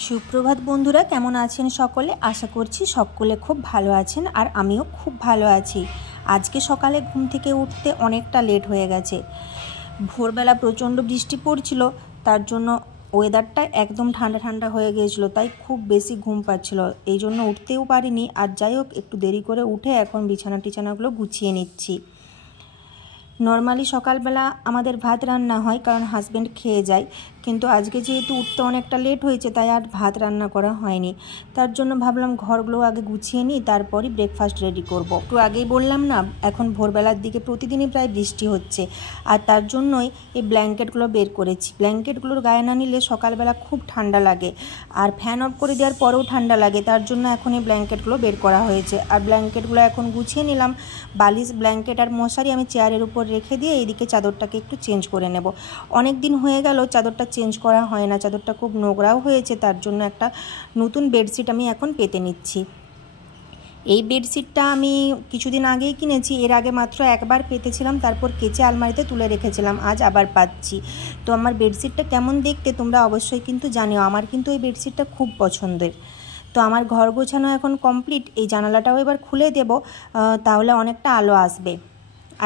সুপ্রভাত বন্ধুরা, কেমন আছেন সকলে? আশা করছি সকলে খুব ভালো আছেন আর আমিও খুব ভালো আছি। আজকে সকালে ঘুম থেকে উঠতে অনেকটা লেট হয়ে গেছে। ভোরবেলা প্রচণ্ড বৃষ্টি পড়ছিল, তার জন্য ওয়েদারটা একদম ঠান্ডা ঠান্ডা হয়ে গিয়েছিল, তাই খুব বেশি ঘুম পাচ্ছিল, এই জন্য উঠতেও পারিনি। আর যাই হোক, একটু দেরি করে উঠে এখন বিছানা টিছানাগুলো গুছিয়ে নিচ্ছি। নর্মালি সকালবেলা আমাদের ভাত রান্না হয়, কারণ হাজব্যান্ড খেয়ে যায়, কিন্তু আজকে যেহেতু উঠতে অনেকটা লেট হয়েছে তাই আর ভাত রান্না করা হয়নি। তার জন্য ভাবলাম ঘরগুলো আগে গুছিয়ে নিই, তারপরই ব্রেকফাস্ট রেডি করব। একটু আগেই বললাম না, এখন ভোরবেলার দিকে প্রতিদিনই প্রায় বৃষ্টি হচ্ছে, আর তার জন্যই এই ব্ল্যাঙ্কেটগুলো বের করেছি। ব্ল্যাঙ্কেটগুলোর গায়ে না নিলে সকালবেলা খুব ঠান্ডা লাগে, আর ফ্যান অফ করে দেওয়ার পরেও ঠান্ডা লাগে, তার জন্য এখন এই ব্ল্যাঙ্কেটগুলো বের করা হয়েছে। আর ব্ল্যাঙ্কেটগুলো এখন গুছিয়ে নিলাম। বালিশ, ব্ল্যাঙ্কেট আর মশারি আমি চেয়ারের উপর রেখে দিয়ে এইদিকে চাদরটাকে একটু চেঞ্জ করে নেব। অনেক দিন হয়ে গেল চাদরটা চেঞ্জ করা হয় না, চাদরটা খুব নোংরাও হয়েছে, তার জন্য একটা নতুন বেডশিট আমি এখন পেতে নিচ্ছি। এই বেডশিটটা আমি কিছুদিন আগেই কিনেছি, এর আগে মাত্র একবার পেতেছিলাম, তারপর কেচে আলমারিতে তুলে রেখেছিলাম, আজ আবার পাচ্ছি। তো আমার বেডশিটটা কেমন দেখতে তোমরা অবশ্যই কিন্তু জানিও। আমার কিন্তু এই বেডশিটটা খুব পছন্দের। তো আমার ঘর গোছানো এখন কমপ্লিট। এই জানালাটাও এবার খুলে দেব, তাহলে অনেকটা আলো আসবে।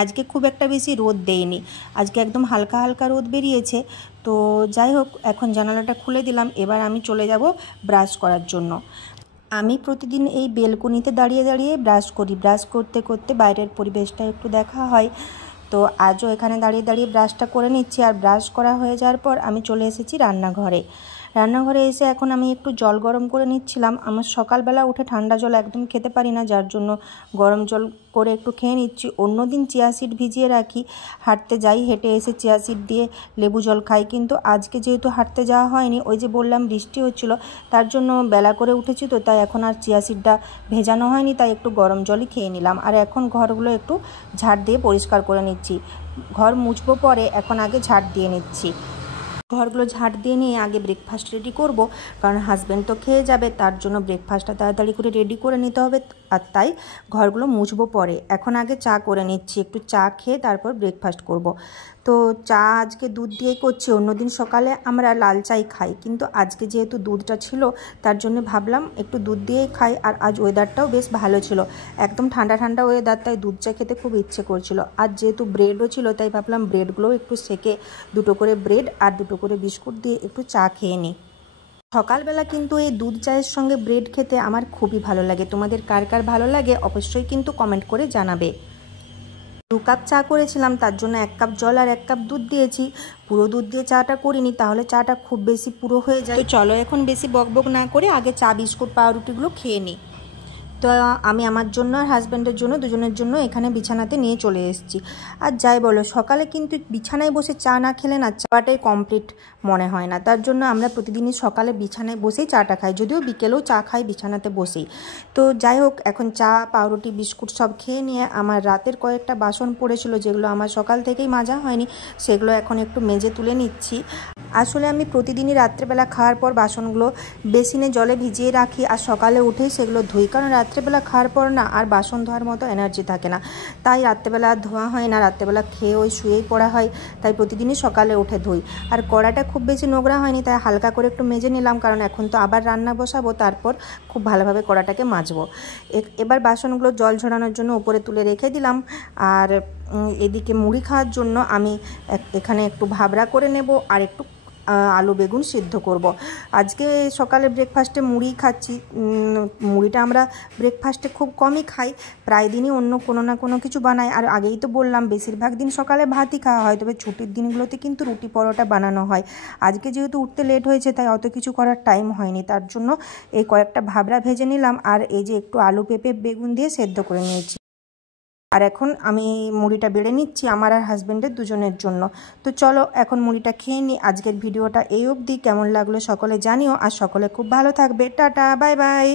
আজকে খুব একটা বেশি রোদ দেয়নি, আজকে একদম হালকা হালকা রোদ বেরিয়েছে। তো যাই হোক, এখন জানালাটা খুলে দিলাম। এবার আমি চলে যাব ব্রাশ করার জন্য। আমি প্রতিদিন এই বেলকনিতে দাঁড়িয়ে দাঁড়িয়ে ব্রাশ করি। ব্রাশ করতে করতে বাইরের পরিবেশটা একটু দেখা হয়, তো আজও এখানে দাঁড়িয়ে দাঁড়িয়ে ব্রাশটা করে নিচ্ছি। আর ব্রাশ করা হয়ে যাওয়ার পর আমি চলে এসেছি রান্নাঘরে। রান্নাঘরে এসে এখন আমি একটু জল গরম করে নিচ্ছিলাম। আমার সকালবেলা উঠে ঠান্ডা জল একদম খেতে পারি না, যার জন্য গরম জল করে একটু খেয়ে নিচ্ছি। অন্যদিন চিয়া সিড ভিজিয়ে রাখি, হাঁটতে যাই, হেঁটে এসে চিয়া সিড দিয়ে লেবু জল খাই, কিন্তু আজকে যেহেতু হাঁটতে যাওয়া হয়নি, ওই যে বললাম বৃষ্টি হচ্ছিল, তার জন্য বেলা করে উঠেছি, তো তাই এখন আর চিয়া সিডটা ভেজানো হয়নি, তাই একটু গরম জলই খেয়ে নিলাম। আর এখন ঘরগুলো একটু ঝাড় দিয়ে পরিষ্কার করে নিচ্ছি। ঘর মুছবো পরে, এখন আগে ঝাড় দিয়ে নিচ্ছি। ঘরগুলো ঝাড় দিয়ে নিয়ে আগে ব্রেকফাস্ট রেডি করব, কারণ হাজব্যান্ড তো খেয়ে যাবে, তার জন্য ব্রেকফাস্টটা তাড়াতাড়ি করে রেডি করে নিতে হবে। আর তাই ঘরগুলো মুছবো পরে। এখন আগে চা করে নিচ্ছি, একটু চা খেয়ে তারপর ব্রেকফাস্ট করব। তো চা আজকে দুধ দিয়েই করছি। অন্যদিন সকালে আমরা লাল চাই খাই, কিন্তু আজকে যেহেতু দুধটা ছিল, তার জন্য ভাবলাম একটু দুধ দিয়েই খাই। আর আজ ওয়েদারটাও বেশ ভালো ছিল, একদম ঠান্ডা ঠান্ডা ওয়েদার, তাই দুধ চা খেতে খুব ইচ্ছে করছিল। আর যেহেতু ব্রেডও ছিল, তাই ভাবলাম ব্রেডগুলোও একটু সেকে দুটো করে ব্রেড আর দুটো করে বিস্কুট দিয়ে একটু চা খেয়ে নিই। সকালবেলা কিন্তু এই দুধ চায়ের সঙ্গে ব্রেড খেতে আমার খুবই ভালো লাগে। তোমাদের কার কার ভালো লাগে অবশ্যই কিন্তু কমেন্ট করে জানাবে। 2 কাপ চা করেছিলাম, তার জন্য 1 কাপ জল আর 1 কাপ দুধ দিয়েছি। পুরো দুধ দিয়ে চাটা করিনি, তাহলে চাটা খুব বেশি পুরো হয়ে যায়। তো চলো এখন বেশি বকবক না করে আগে চা বিস্কুট পাউরুটিগুলো খেয়ে নিই। তো আমি আমার জন্য আর হাজব্যান্ডের জন্য, দুজনের জন্য এখানে বিছানাতে নিয়ে চলে এসেছি। আর যাই বলো, সকালে কিন্তু বিছানায় বসে চা না খেলে না চাটাই কমপ্লিট মনে হয় না, তার জন্য আমরা প্রতিদিনই সকালে বিছানায় বসেই চাটা খাই, যদিও বিকেলেও চা খাই বিছানাতে বসেই। তো যাই হোক, এখন চা পাউরুটি বিস্কুট সব খেয়ে নিয়ে আমার রাতের কয়েকটা বাসন পড়েছিল, যেগুলো আমার সকাল থেকেই মাজা হয়নি, সেগুলো এখন একটু মেজে তুলে নিচ্ছি। আসলে আমি প্রতিদিনই রাত্রেবেলা খাওয়ার পর বাসনগুলো বেসিনে জলে ভিজিয়ে রাখি, আর সকালে উঠেই সেগুলো ধুই, কারণ রাত্রেবেলা খাওয়ার পর না আর বাসন ধোয়ার মতো এনার্জি থাকে না, তাই রাত্রেবেলা ধোয়া হয় না। রাত্রেবেলা খেয়ে ওই শুয়েই পড়া হয়, তাই প্রতিদিনই সকালে উঠে ধুই। আর কড়াটা খুব বেশি নোংরা হয়নি, তাই হালকা করে একটু মেজে নিলাম, কারণ এখন তো আবার রান্না বসাবো, তারপর খুব ভালোভাবে কড়াটাকে মাজবো। এবার বাসনগুলো জল ঝরানোর জন্য উপরে তুলে রেখে দিলাম। আর এদিকে মুড়ি খাওয়ার জন্য আমি এখানে একটু ভাবরা করে নেব, আর একটু আলু বেগুন সিদ্ধ করব। আজকে সকালে ব্রেকফাস্টে মুড়ি খাচ্ছি। মুড়িটা আমরা ব্রেকফাস্টে খুব কমই খাই, প্রায় দিনই অন্য কোনো না কোনো কিছু বানাই। আর আগেই তো বললাম বেশিরভাগ দিন সকালে ভাতই খাওয়া হয়, তবে ছুটির দিনগুলোতে কিন্তু রুটি পরোটা বানানো হয়। আজকে যেহেতু উঠতে লেট হয়েছে, তাই অত কিছু করার টাইম হয়নি, তার জন্য এই কয়েকটা ভাবরা ভেজে নিলাম, আর এই যে একটু আলু পেঁপে বেগুন দিয়ে সেদ্ধ করে নিয়েছি। আর এখন আমি মুড়িটা বেড়ে নিচ্ছি আমার আর হাজব্যান্ডের দুজনের জন্য। তো চলো এখন মুড়িটা খেয়ে নিই। আজকের ভিডিওটা এই অবধি, কেমন লাগলো সকলে জানিও, আর সকলে খুব ভালো থাকবে। Tata, bye bye.